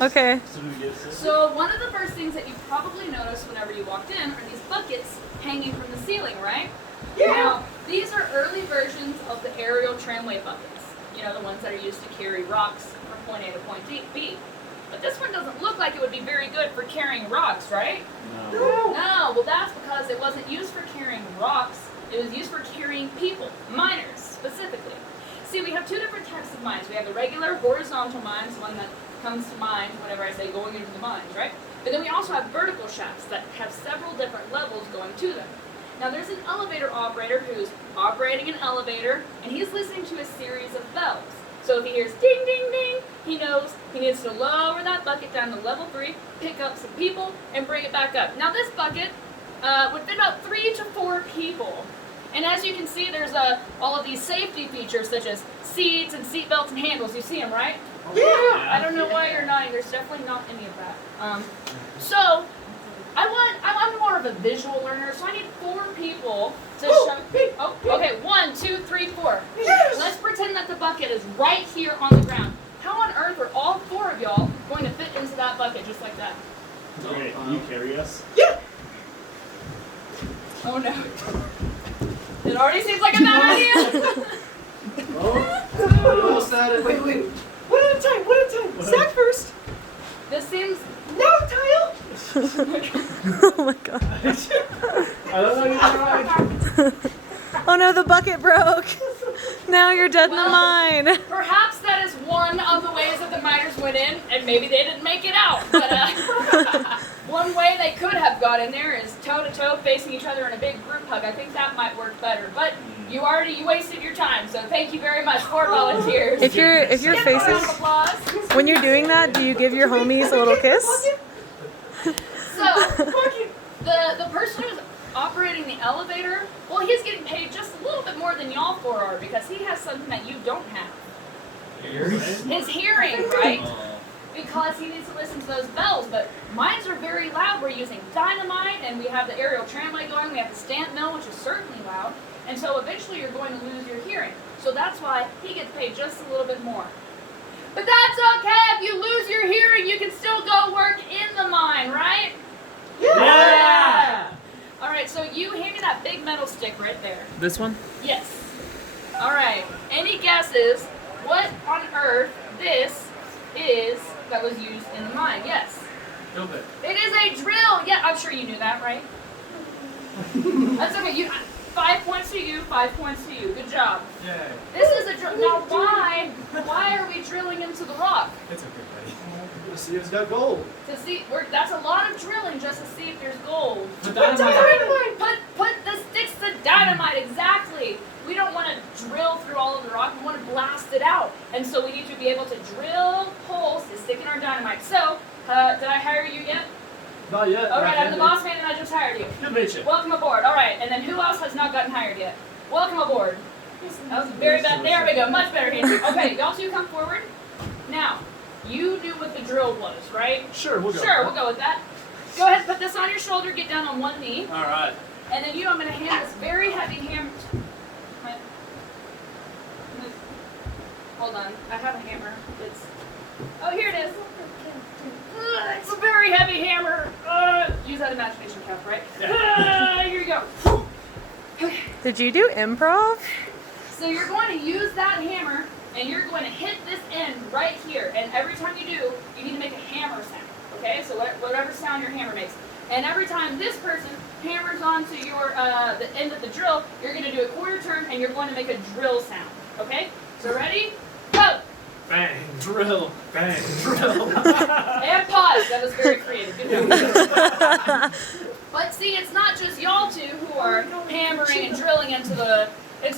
Okay. So one of the first things that you probably noticed whenever you walked in are these buckets hanging from the ceiling, right? Yeah. Now, these are early versions of the aerial tramway buckets. You know, the ones that are used to carry rocks from point A to point B. But this one doesn't look like it would be very good for carrying rocks, right? No. No, well that's because it wasn't used for carrying rocks. It was used for carrying people, miners specifically. See, we have two different types of mines. We have the regular horizontal mines, one that comes to mind whenever I say going into the mines, right? But then we also have vertical shafts that have several different levels going to them. Now there's an elevator operator who's operating an elevator, and he's listening to a series of bells. So if he hears ding, ding, ding, he knows he needs to lower that bucket down to level 3, pick up some people, and bring it back up. Now this bucket would fit about 3 to 4 people. And as you can see, there's all of these safety features such as seats and seat belts and handles. You see them, right? Yeah. I don't know why you're nodding. There's definitely not any of that. So I'm more of a visual learner, so I need 4 people to show. Oh, okay. 1, 2, 3, 4. Yes. Let's pretend that the bucket is right here on the ground. How on earth are all 4 of y'all going to fit into that bucket just like that? Okay, can you carry us? Yeah. Oh no. It already seems like a bad idea. Almost had it. Wait. One at a time. Zach first. This seems. No, Kyle. Oh my god. I don't know you're right. Oh no, the bucket broke. Now you're dead in the mine. Perhaps that is one of the ways that the miners went in, and maybe they didn't make it out. But one way they could have got in there is toe to toe, facing each other in a big group hug. I think that might work better. But you wasted your time, so thank you very much for volunteers. If you're Give them a round of facing, applause. when you're doing that, do you give your homies a little kiss? So the person who's operating the elevator, well, he's getting paid just a little bit more than y'all 4 are because he has something that you don't have. His hearing, right? Because he needs to listen to those bells. But mines are very loud. We're using dynamite, and we have the aerial tramway going. We have the stamp mill, which is certainly loud. And so eventually you're going to lose your hearing. So that's why he gets paid just a little bit more. But that's okay. If you lose your hearing, you can still go work in the mine, right? Yeah! All right, so you hand me that big metal stick right there. This one? Yes. All right. Any guesses what on earth this is that was used in the mine? Yes. Drill bit. It is a drill. Yeah, I'm sure you knew that, right? That's okay. 5 points to you, 5 points to you. Good job. Yay. This is a drill. Now, why are we drilling into the rock? It's okay, buddy. Let's see if it's got gold. To see, that's a lot of drilling just to see if there's gold. Put dynamite. Put the sticks to dynamite, exactly. We don't want to drill through all of the rock, we want to blast it out. And so we need to be able to drill holes to stick in our dynamite. So, did I hire you yet? Not yet. All right, I'm the boss man and I just hired you. Good to meet you. Welcome aboard. All right, and then who else has not gotten hired yet? Welcome aboard. That was very bad. There we go, much better handshake. Okay, y'all two come forward. Now, you knew what the drill was, right? Sure, we'll go. Sure, we'll go with that. Go ahead, put this on your shoulder, get down on one knee. All right. And then I'm going to hand this very heavy hammer. Hold on, I have a hammer. Here it is. It's a very heavy hammer. Use that imagination cap, right? Yeah. Here you go. Did you do improv? So you're going to use that hammer, and you're going to hit this end right here. And every time you do, you need to make a hammer sound. Okay? So whatever sound your hammer makes. And every time this person hammers onto your the end of the drill, you're going to do a quarter turn, and you're going to make a drill sound. Okay? So ready? Go! Bang, drill, bang, drill. And pause. That was very creative. Good job. But see, it's not just y'all two who are hammering and drilling into the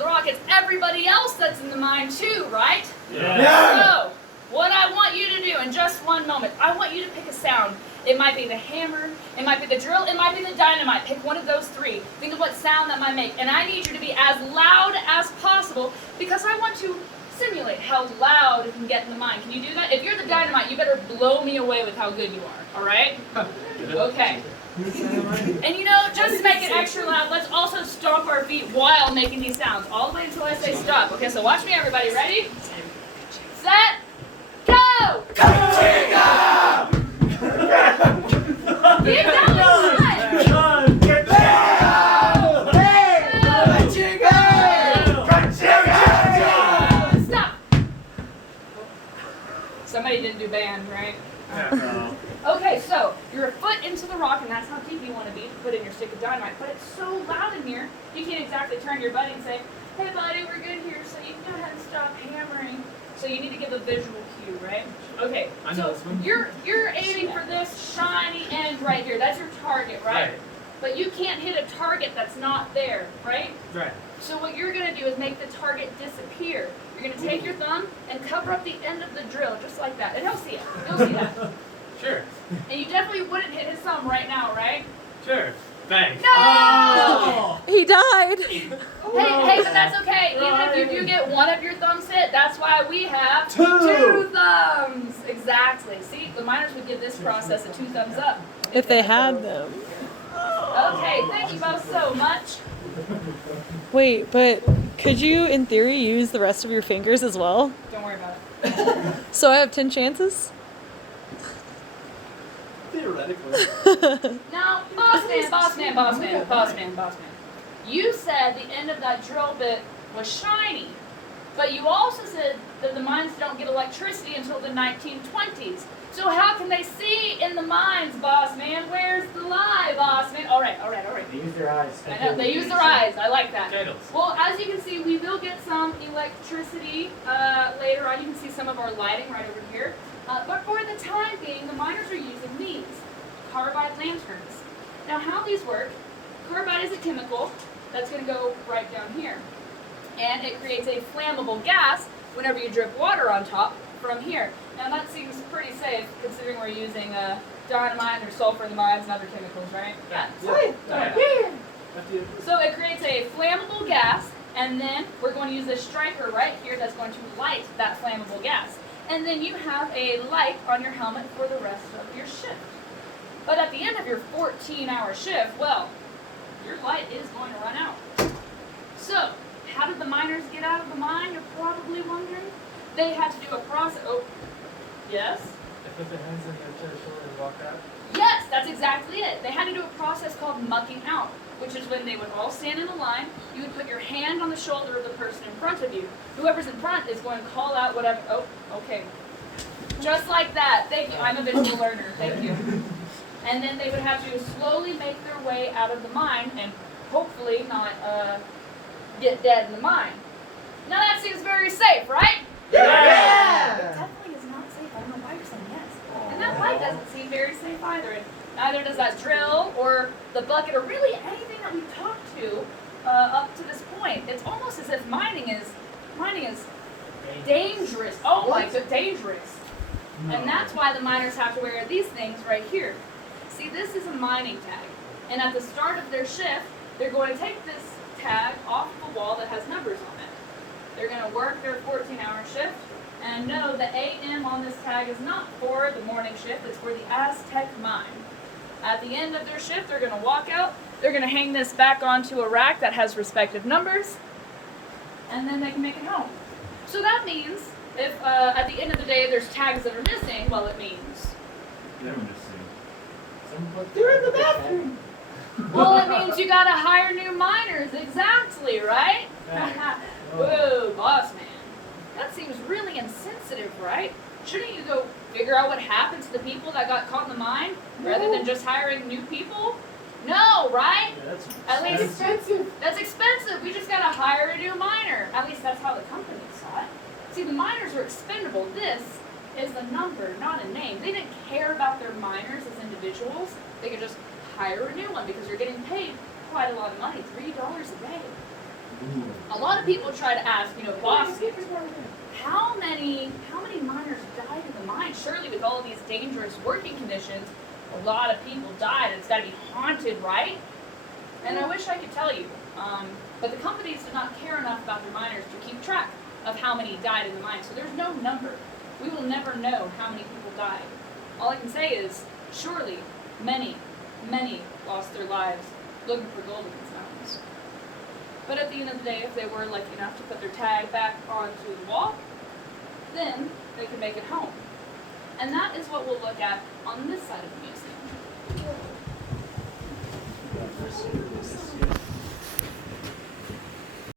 rock. It's everybody else that's in the mine too, right? Yeah. So, what I want you to do in just one moment, I want you to pick a sound. It might be the hammer, it might be the drill, it might be the dynamite. Pick one of those 3. Think of what sound that might make. And I need you to be as loud as possible because I want to simulate how loud it can get in the mine. Can you do that? If you're the dynamite, you better blow me away with how good you are. All right? Okay. And just to make it extra loud, let's also stomp our feet while making these sounds. All the way until I say stop. Okay, so watch me, everybody. Ready? Set. Go! Somebody didn't do band, right? No. Okay, so you're a foot into the rock, and that's how deep you want to be to put in your stick of dynamite. But it's so loud in here, you can't exactly turn to your buddy and say, "Hey, buddy, we're good here, so you can go ahead and stop hammering." So you need to give a visual cue, right? Okay, I know so this one. you're aiming for this shiny end right here. That's your target, right? Right. But you can't hit a target that's not there, right? Right. So what you're going to do is make the target disappear. You're going to take your thumb and cover up the end of the drill, just like that. And he'll see it. He'll see that. Sure. And you definitely wouldn't hit his thumb right now, right? Sure. Bang. No! Oh! He died. Hey, but that's okay. Even if you do get one of your thumbs hit, that's why we have two thumbs. Exactly. See, the miners would give this process a 2 thumbs up. If they had them. Okay, thank you both so much. Wait, but could you, in theory, use the rest of your fingers as well? Don't worry about it. So I have 10 chances? Theoretically. Now, boss man. You said the end of that drill bit was shiny, but you also said that the mines don't get electricity until the 1920s. So how can they see in the mines, boss man? Where's the lie, boss man? All right. They use their eyes. I know, they use their eyes. I like that. Potatoes. Well, as you can see, we will get some electricity later on. You can see some of our lighting right over here. But for the time being, the miners are using these carbide lanterns. Now, how these work, carbide is a chemical that's going to go right down here. And it creates a flammable gas whenever you drip water on top from here. Now, that seems pretty safe considering we're using dynamite or sulfur in the mines and other chemicals, right? Yeah. So it creates a flammable gas, and then we're going to use this striker right here that's going to light that flammable gas. And then you have a light on your helmet for the rest of your shift. But at the end of your 14-hour shift, well, your light is going to run out. So, how did the miners get out of the mine, you're probably wondering? They had to do a process. Oh, yes? They put their hands in their chest shoulder and walk out. Yes, that's exactly it. They had to do a process called mucking out, which is when they would all stand in a line. You would put your hand on the shoulder of the person in front of you. Whoever's in front is going to call out whatever. Oh, okay. Just like that. Thank you. I'm a visual learner. Thank you. And then they would have to slowly make their way out of the mine and hopefully not get dead in the mine. Now that seems very safe, right? It definitely is not safe. I don't know why you're saying yes. And that light doesn't seem very safe either. And neither does that drill or the bucket or really anything that we've talked to up to this point. It's almost as if mining is dangerous. Oh my god, dangerous. And that's why the miners have to wear these things right here. See, this is a mining tag. And at the start of their shift, they're going to take this tag off the wall that has numbers on it. They're going to work their 14-hour shift and know the AM on this tag is not for the morning shift, it's for the Aztec mine. At the end of their shift, they're going to walk out, they're going to hang this back onto a rack that has respective numbers, and then they can make it home. So that means if at the end of the day there's tags that are missing, well, it means... They're in the bathroom. Well, it means you gotta hire new miners, exactly, right? Whoa, boss man. That seems really insensitive, right? Shouldn't you go figure out what happened to the people that got caught in the mine, rather than just hiring new people? No, right? At least expensive. That's expensive. We just gotta hire a new miner. At least that's how the company saw it. See, the miners are expendable. This is a number, not a name. They didn't care about their miners as individuals. They could just hire a new one because you're getting paid quite a lot of money, $3 a day. A lot of people try to ask, boss, how many miners died in the mine? Surely with all of these dangerous working conditions, a lot of people died. It's got to be haunted, right? And I wish I could tell you, but the companies did not care enough about their miners to keep track of how many died in the mine. So there's no number. We will never know how many people died. All I can say is, surely many lost their lives looking for gold in these mountains. But at the end of the day, if they were lucky enough to put their tag back onto the wall, then they could make it home. And that is what we'll look at on this side of the museum.